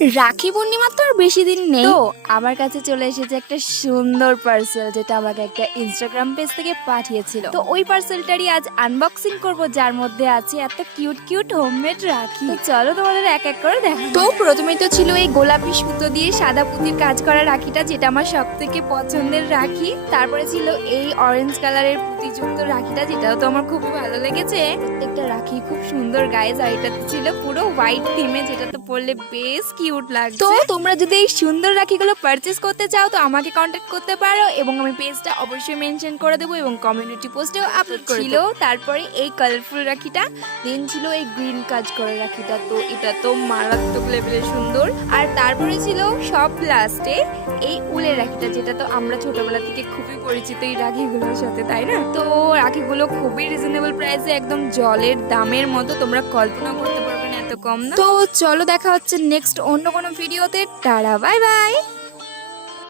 রাখি পূর্ণিমা তো আর বেশি দিন নেই, তো আমার কাছে চলে এসেছে একটা সুন্দর পার্সেল, যেটা আমাকে একটা ইনস্টাগ্রাম পেজ থেকে পাঠিয়েছিল। তো ওই পার্সেলটারই আজ আনবক্সিং করব, যার মধ্যে আছে এত কিউট কিউট হোমমেড রাখি। তো চলো তোমাদের এক এক করে দেখো। তো প্রথমেই তো ছিল এই গোলাপি সুতো দিয়ে সাদা পুঁতির কাজ করা রাখিটা, যেটা আমার সব থেকে পছন্দের রাখি। তারপরে ছিল এই অরেঞ্জ কালারের পুঁতিযুক্ত রাখিটা, যেটাও তো আমার খুবই ভালো লেগেছে। প্রত্যেকটা রাখি খুব সুন্দর গাইজ, আর এটাতে ছিল পুরো হোয়াইট থিমে, যেটা তো পরলে বেশ কিউট লাগছে। তো তোমরা যদি এই সুন্দর রাখিগুলো পারচেজ করতে চাও তো আমাকে কন্ট্যাক্ট করতে পারো, এবং আমি পেজটা অবশ্যই মেনশন করে দেবো এবং কমিউনিটি পোস্টেও আপলোড করে ছিল। তারপরে এই কালারফুল রাখিটা, দেন ছিল এই গ্রিন কাজ করা রাখিটা, তো এটা তো মারাত্মক লেভেলের সুন্দর। আর তারপরে ছিল সব লাস্টে এই উলের রাখিটা, যেটা তো আমরা ছোটবেলা থেকে খুবই পরিচিত এই রাখিগুলোর সাথে, তাই না? তো রাখিগুলো খুবই রিজনেবল প্রাইসে, একদম জলের দামের মতো, তোমরা কল্পনা করতে পারবে না এত কম না। তো চলো দেখা হচ্ছে নেক্সট অন্য কোনো ভিডিওতে। Tata, bye bye.